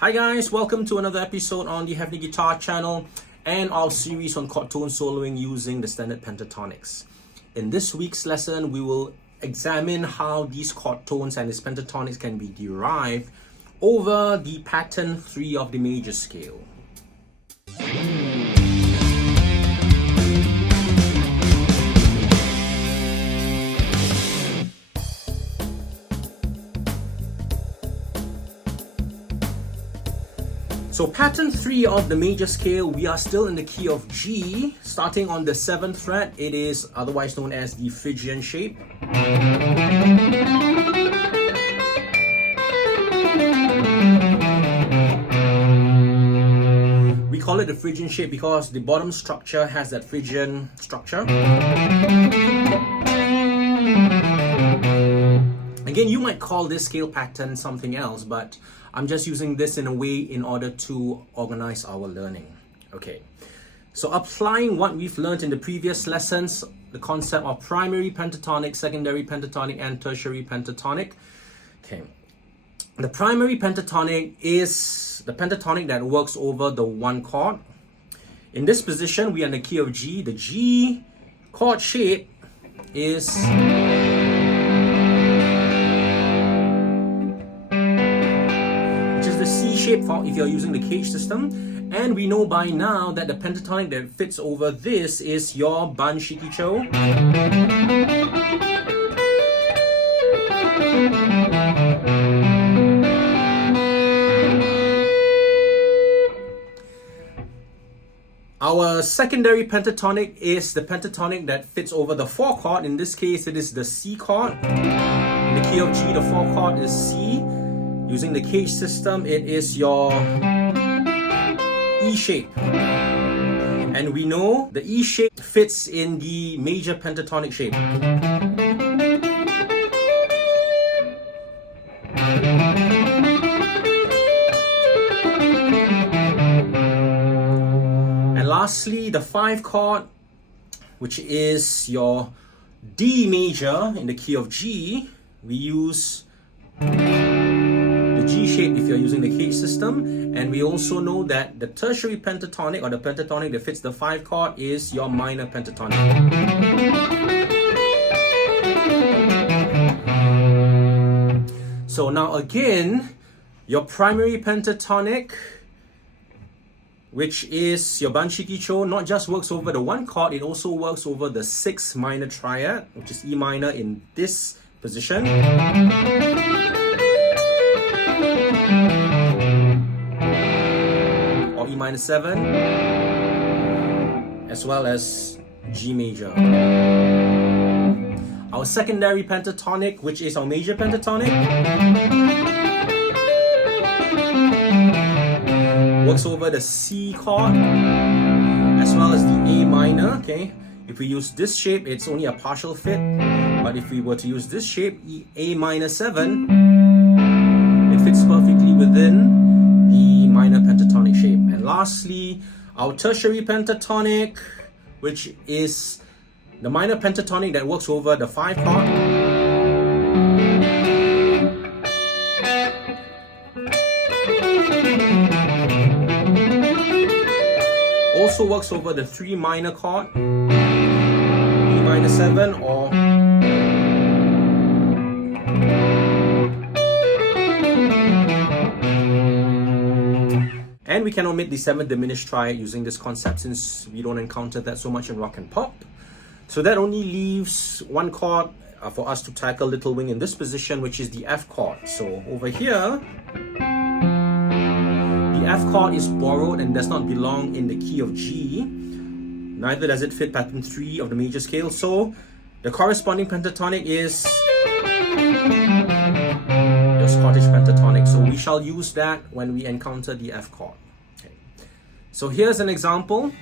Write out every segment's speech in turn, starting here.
Hi guys, welcome to another episode on the Hefni Guitar channel and our series on chord tone soloing using the standard pentatonics. In this week's lesson, we will examine how these chord tones and its pentatonics can be derived over the pattern 3 of the major scale. So pattern 3 of the major scale, we are still in the key of G, starting on the 7th fret. It is otherwise known as the Phrygian shape. We call it the Phrygian shape because the bottom structure has that Phrygian structure. Again, you might call this scale pattern something else, but I'm just using this in a way in order to organize our learning. Okay, so applying what we've learned in the previous lessons, the concept of primary pentatonic, secondary pentatonic, and tertiary pentatonic. Okay, the primary pentatonic is the pentatonic that works over the one chord. In this position, we are in the key of G. The G chord shape is C shape if you're using the cage system, and we know by now that the pentatonic that fits over this is your Banshikicho. Our secondary pentatonic is the pentatonic that fits over the 4 chord. In this case, it is the C chord. In the key of G, the 4 chord is C. Using the cage system, it is your E shape. And we know the E shape fits in the major pentatonic shape. And lastly, the 5 chord, which is your D major in the key of G, we use G shape if you're using the cage system, and we also know that the tertiary pentatonic or the pentatonic that fits the 5 chord is your minor pentatonic. So now again, your primary pentatonic, which is your Banshikicho, not just works over the 1 chord, it also works over the 6th minor triad, which is E minor in this position. Or E minor 7, as well as G major. Our secondary pentatonic, which is our major pentatonic, works over the C chord as well as the A minor. Okay, if we use this shape, it's only a partial fit, but if we were to use this shape, A minor 7, it fits perfectly within the minor pentatonic shape. And lastly, our tertiary pentatonic, which is the minor pentatonic that works over the 5 chord. Also works over the 3 minor chord, E minor 7 or and we can omit the 7th diminished triad using this concept since we don't encounter that so much in rock and pop. So that only leaves 1 chord for us to tackle Little Wing in this position, which is the F chord. So over here, the F chord is borrowed and does not belong in the key of G. Neither does it fit pattern 3 of the major scale. So the corresponding pentatonic is your Scottish pentatonic. So we shall use that when we encounter the F chord. Okay. So here's an example.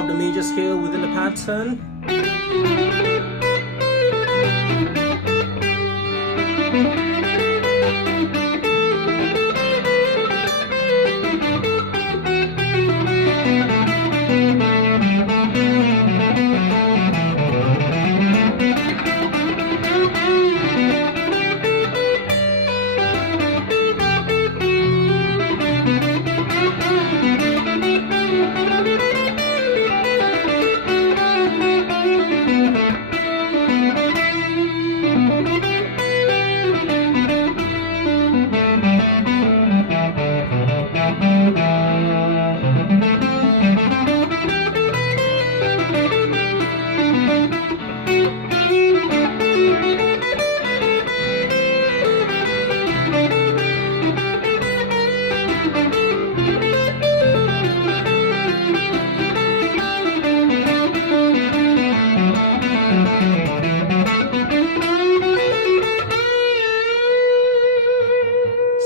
of the major scale within the pattern.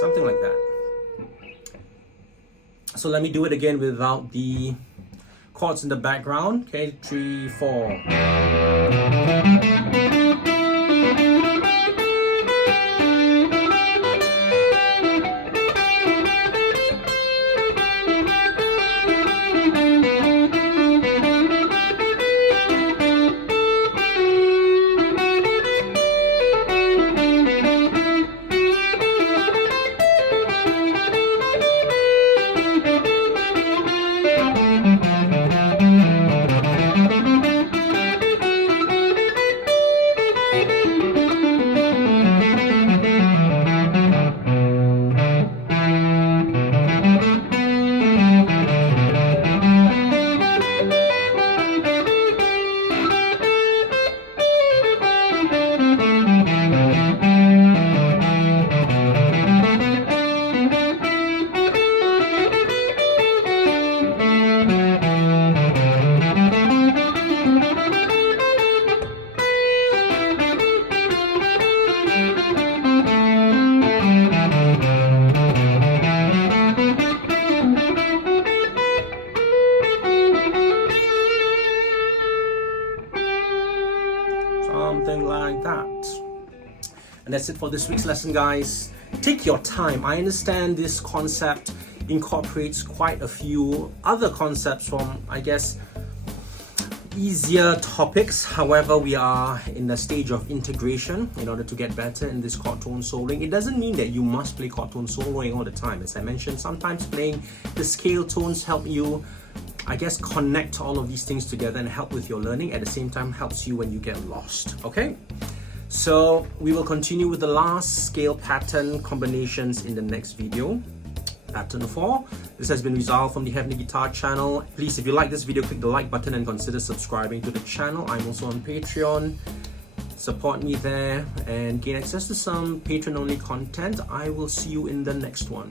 Something like that. So let me do it again without the chords in the background. Okay, 3, 4. Something like that. And that's it for this week's lesson, guys. Take your time. I understand this concept incorporates quite a few other concepts from, I guess, easier topics. However, we are in the stage of integration in order to get better in this chord tone soloing. It doesn't mean that you must play chord tone soloing all the time. As I mentioned, sometimes playing the scale tones help you, I guess, connect all of these things together and help with your learning. At the same time, helps you when you get lost. Okay, so we will continue with the last scale pattern combinations in the next video. Pattern 4. This has been Rizal from the Hefni Guitar channel. Please, if you like this video, click the like button and consider subscribing to the channel. I'm also on Patreon. Support me there and gain access to some Patreon only content. I will see you in the next one.